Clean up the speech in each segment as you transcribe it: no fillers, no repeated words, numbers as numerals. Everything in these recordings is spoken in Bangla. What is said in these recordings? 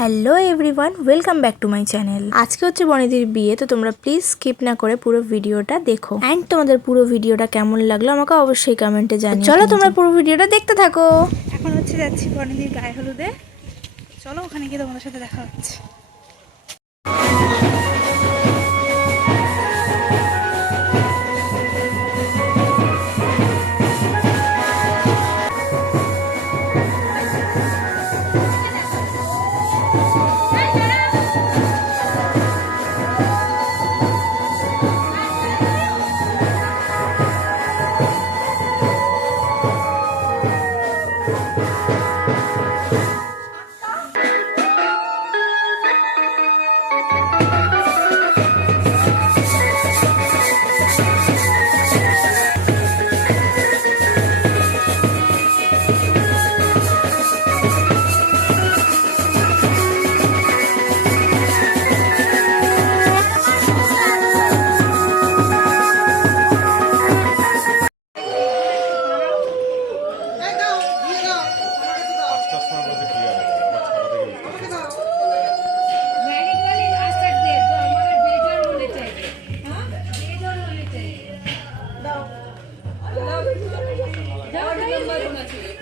Hello everyone, welcome back to my channel. আজকে হচ্ছে বনিদির বিয়ে, তো তোমরা প্লিজ স্কিপ না করে পুরো ভিডিওটা দেখো। অ্যান্ড তোমাদের পুরো ভিডিওটা কেমন লাগলো আমাকে অবশ্যই কমেন্টে জানিও। চলো তোমরা পুরো ভিডিওটা দেখতে থাকো। এখন হচ্ছে যাচ্ছি বনিদির গায়ে হলুদে। চলো ওখানে গিয়ে তোমাদের সাথে দেখা হচ্ছে।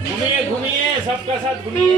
घूमिए घूमिए सबका साथ घूमिए।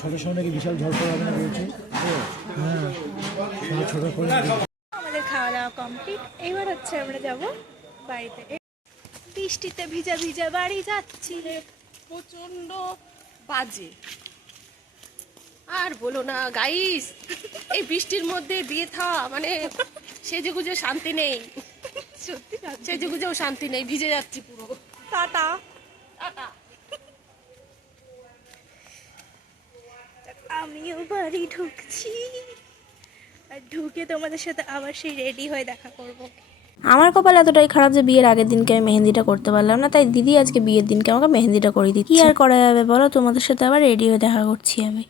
ছটার সময় নাকি বিশাল ঝড় পড়া হবে না বলছে। হ্যাঁ, ছটা করে আমাদের খাওয়া দাওয়া কমপ্লিট। এইবার হচ্ছে আমরা যাব বাড়িতে। বৃষ্টিতে ভিজা ভিজা বাড়ি যাচ্ছি। প্রচন্ড বাজে আর বলো না গাইস, এই বৃষ্টির মধ্যে বিয়ে থা মানে সেজে গুজে শান্তি নেই। সত্যি সেজে গুজেও শান্তি নেই, ভিজে যাচ্ছি পুরো। Tata tata. আমিও বাড়ি ঢুকছি। আর ঢুকে তোমাদের সাথে আবার সেই রেডি হয়ে দেখা করব। আমার কপাল এতটাই খারাপ যে বিয়ের আগের দিনকে আমি মেহেন্দিটা করতে পারলাম না, তাই দিদি আজকে বিয়ের দিনকে আমাকে মেহেন্দিটা করে দিচ্ছি। কি আর করা যাবে বলো, তোমাদের সাথে আবার রেডি হয়ে দেখা করছি আমি।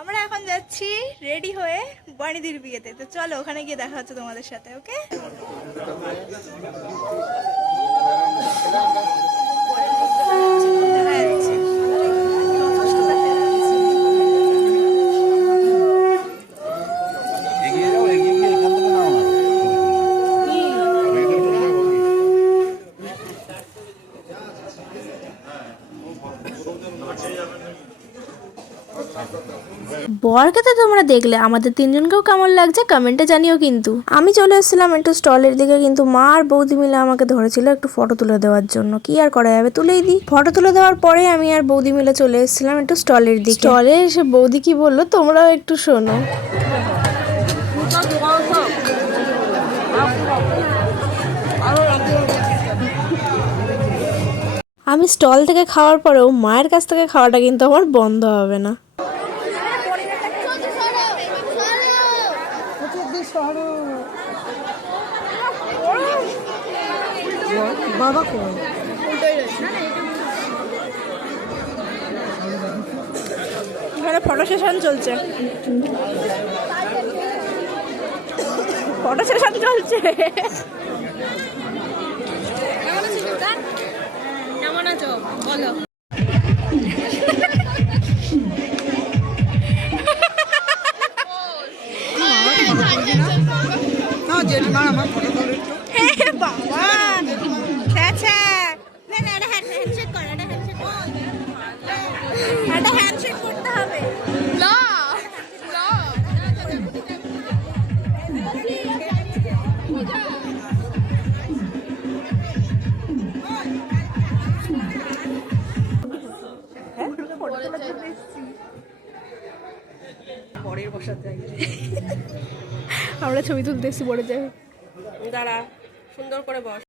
আমরা এখন যাচ্ছি রেডি হয়ে বাণীদির বিয়েতে, তো চলো ওখানে গিয়ে দেখা হচ্ছে তোমাদের সাথে। ওকে, বরকে তো তোমরা দেখলে, আমাদের তিনজনকেও কেমন লাগছে কমেন্টে জানিও কিন্তু। আমি চলে এসেছিলাম একটু স্টলের দিকে, কিন্তু মা আর বৌদি মিলে আমাকে ধরেছিল একটু ফটো তুলে দেওয়ার জন্য। কি আর করা যাবে, তুলেই দিই। ফটো তুলে দেওয়ার পরে আমি আর বৌদি মিলে চলে এসেছিলাম একটু স্টলের দিকে। স্টলে এসে বৌদি কি বললো তোমরাও একটু শোনো। আমি স্টল থেকে খাওয়ার পরেও মায়ের কাছ থেকে খাওয়াটা কিন্তু আমার বন্ধ হবে না। বাবা কই? এখানে ফটো সেশন চলছে, ফটো সেশন চলছে। কেমন আছো বলো? না জেঠিমা আমার ফটো তোলে একটু। বাবা আচ্ছা, হ্যান্ডশেক করতে হবে। পরের বসার যাই, আমরা ছবি তুলতে এসেছি পরে যাই। দাঁড়া সুন্দর করে বস।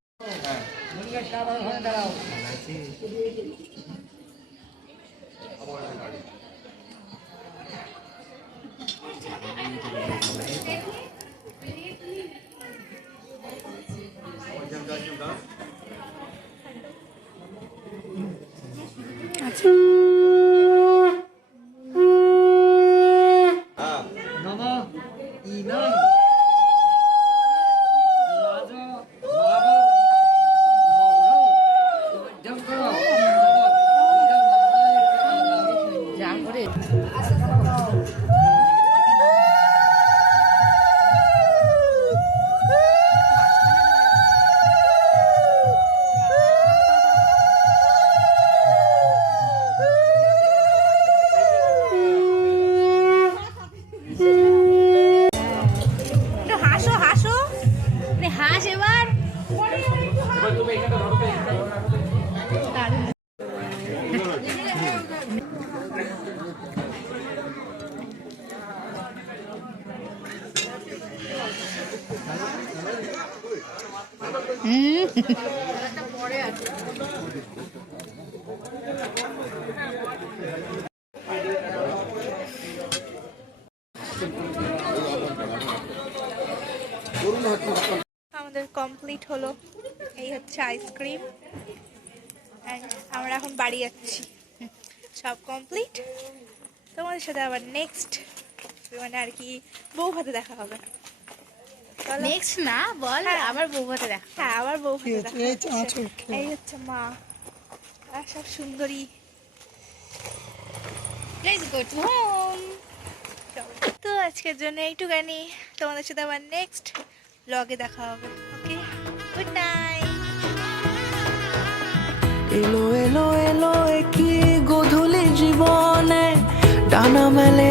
নমো ইনাম রাজ বাবা জঙ্কর যা করে হাসো হাসো, হাস এবার। আমাদের কমপ্লিট হলো, এই হচ্ছে আইসক্রিম, অ্যান্ড আমরা এখন বাড়ি যাচ্ছি। সব কমপ্লিট, তোমাদের সাথে আবার নেক্সট মানে আর কি বউ ভাতে দেখা হবে। নেক্সট না বল, আবার বউ ভাতে দেখা। হ্যাঁ, আবার বউ ভাতে দেখা এই হচ্ছে। আছো এই হচ্ছে মা আর সব সুন্দরী। Let's go to home. তো আজকের জন্য এইটুখানি, তোমাদের সাথে আবার নেক্সট ব্লগে দেখা হবে। ওকে, গুড নাইট। এলো এলো এলো কি গোধূলি জীবনে, ডানা মেলে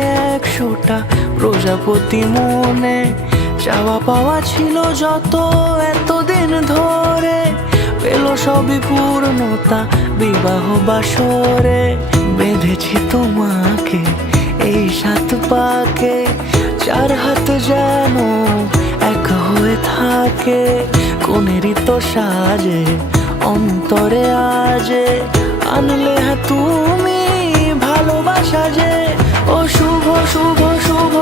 100টা প্রজাপতি মনে। চাওয়া পাওয়া ছিল যত এতদিন ধরে, পেল সবই পূর্ণতা বিবাহ বাসরে। বেঁধেছি তোমাকে এই 7 পাকে, 4 হাত যেন এক হয়ে থাকে। কোনেরই তো সাজে অন্তরে আজে, আনলে হ্যাঁ তুমি ভালোবাসা যে। ও শুভ শুভ শুভ